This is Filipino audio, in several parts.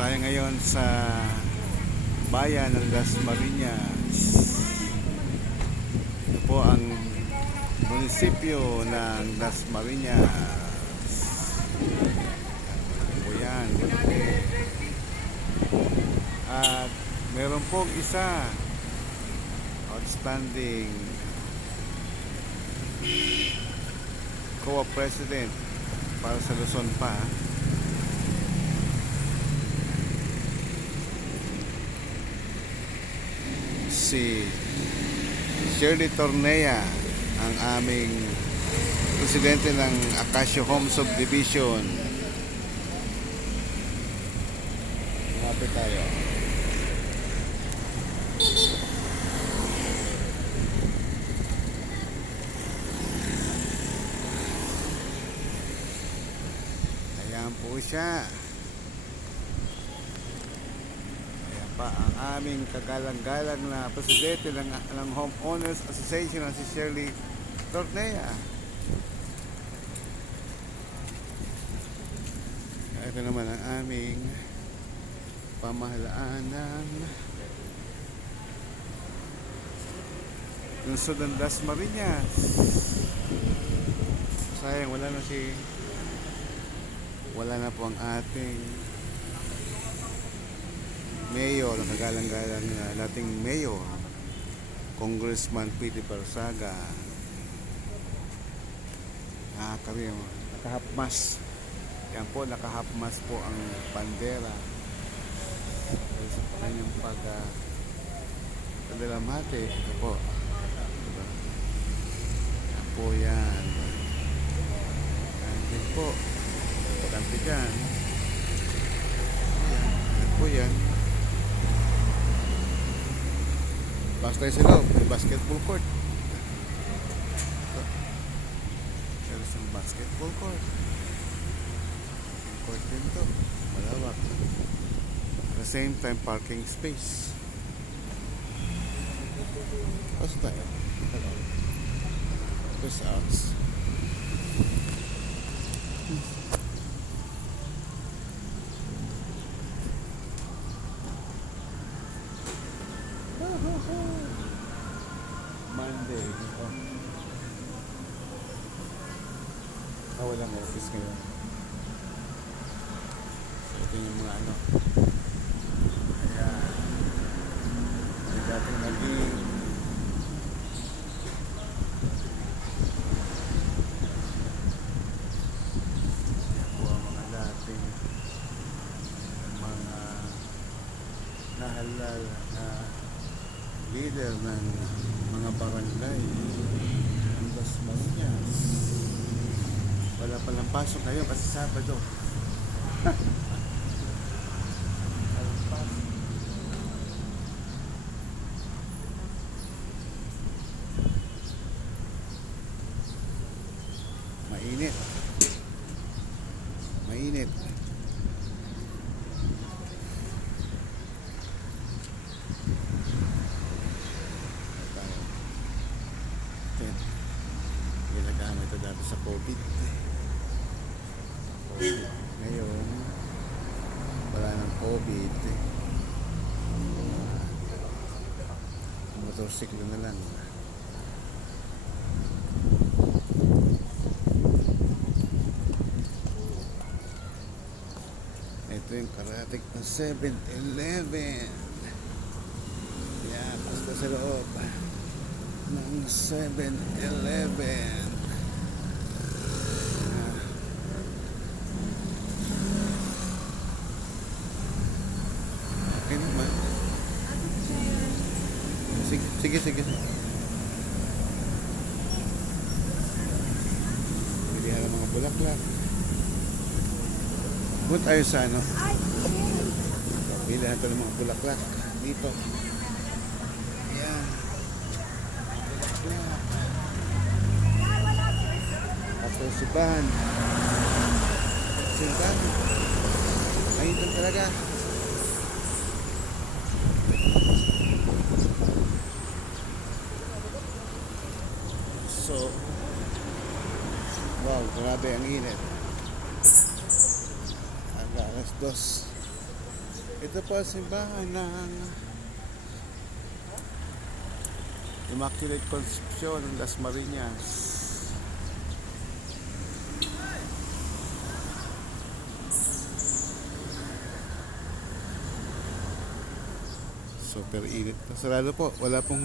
Tayo ngayon sa bayan ng Dasmariñas. Ito po ang munisipyo ng Dasmariñas. Ito po yan. At meron pong isa outstanding COA President para sa Luzon pa. Si Shirley Tornea, ang aming presidente ng Acacio Home Subdivision. Malapit tayo. Ayan po siya. Ang aming kagalang-galang na presidente ng Homeowners Association na si Shirley Tornea. Ito naman ang aming pamahalaan ng lungsod ng Dasmariñas. Sayang wala na po ang ating mayor, nakagalang-galang na dating mayor, Congressman P.T. Barsaga. Kami nakahapmas. Yan po, nakahapmas po ang bandera sa kanyang pagdalamhati. Ito po, diba? Yan po yan. Yan po, pagkampi dyan. Yan po yan. Basta tayo sa loob, may basketball court. There is some basketball court. Yung court din to, malawak. At the same time, parking space. Basta tayo. This out. Monday dito. Walang office ngayon. So ito yung mga ayan, may dating naging po ang mga dating mga nahalal na leader ng mga barangay ng Dasmariñas. Wala palang pasok ngayon kasi Sabado. Walang pasok. Mainit. Mainit. Ginagamit ito dati sa COVID. Ngayon wala ng COVID, motorsiklo na lang. Ito yung karatik ng 7-Eleven. Yan, basta sa loob ng 7-Eleven. Okay naman. Sige. Bilihan ng mga bulaklak. Punta tayo sa bilihan ito ng mga bulaklak dito. Ayan. Tapos sibahan. Ayun talaga. So, wow, grabe ang init. Alas 2. Ito po ang simbahan ng Immaculate Conception ng Las Marinas. Super init. Sarado po. Wala pong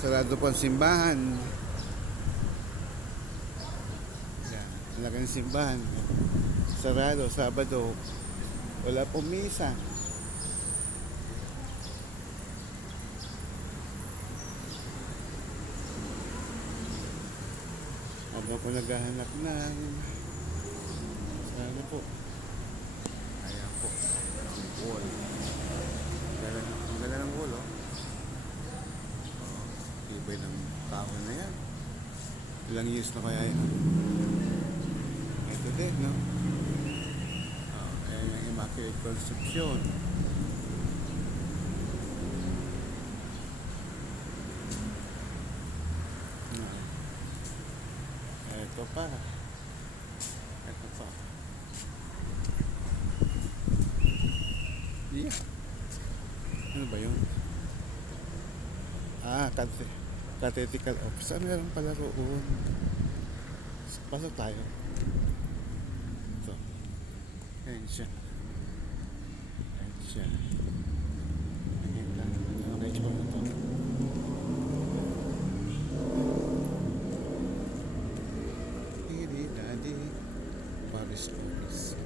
sarado po ang simbahan. Yan. Laki ng simbahan. Sarado, Sabado. Wala pong misa. Habang po naghahanap ng ano po. Ayan po. Ang wall. Ang ganda ng wall, oh. Ibay ng tao na yan. Ilang years na kaya yan? Ito din, no? Ayan yung Immaculate Conception. Ito pa. Ito pa. Yeah. Ano ba yun? Cathedral office. Meron pala roon. Pasok tayo. Ito. Ayan siya. Ayan siya. Ayan lang. Okay, ito na ito. Daddy. Paris office.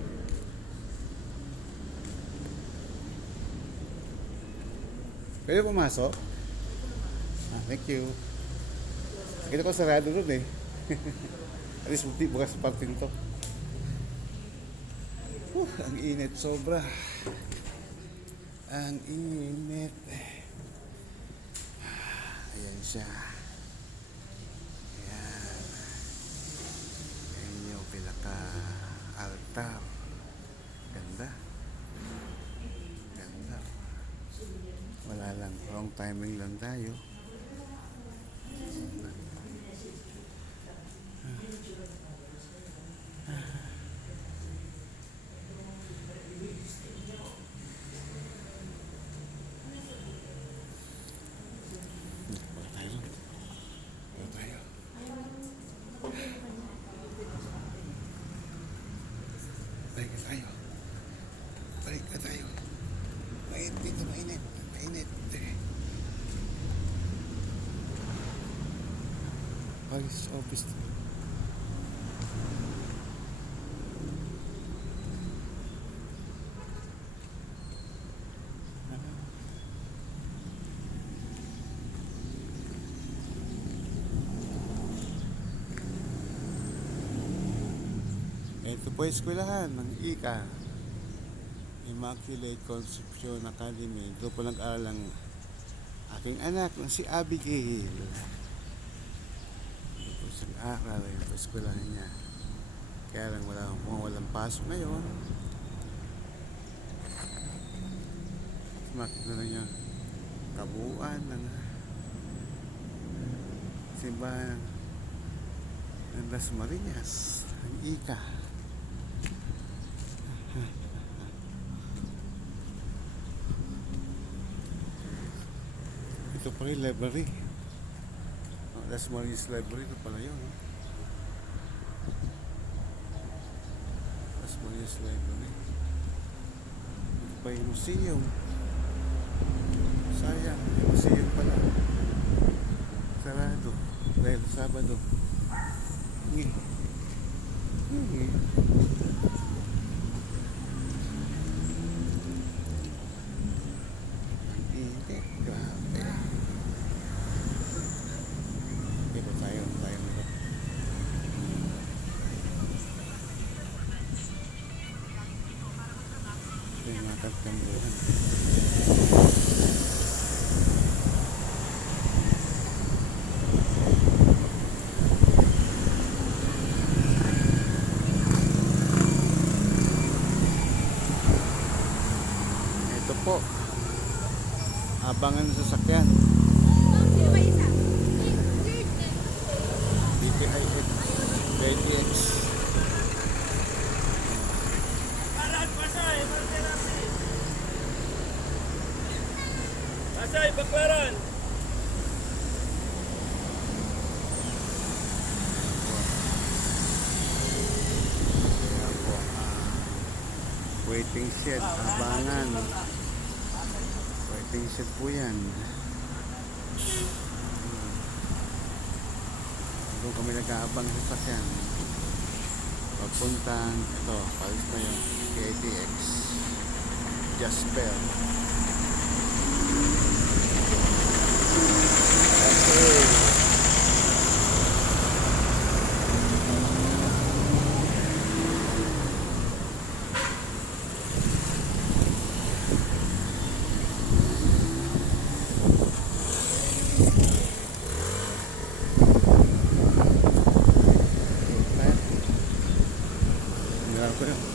Pwede pumasok? Thank you. Kita ko sarado doon eh. At least bukas sa parting to. Ang init sobra. Ang init. Ayan siya. Ayan. Ayan yung pinaka-altar. Ganda. Ganda. Wala lang. Wrong timing lang tayo. Balik tayo. Balik na tayo. Mainit dito, mainit. Mainit. Paris office. Ito po eskwelahan ng ICA, Immaculate Conception Academy. Ito po nag-aaral ang aking anak na si Abigail. Ito po siyang aral. Ito po eskwelahan niya. Kaya lang walang pasok ngayon. Makita na niya kabuuan ng simbahan ng Las Marinas, ang ICA. Ito pala yung library. Las Marinas Library. Ito pala yun. Las Marinas Library. Ito pa yung museum. Sayang. Yung museum pala. Sarado. Dahil Sabado. Ito po, abangan sa sasakyan. DPIX, JTX. Waiting shed, abangan. Waiting shed po yan. Doon kami nag-aabang sa sasyan. Papuntang, ito, palis na yun. KTX. Jasper. Okay. Grabe.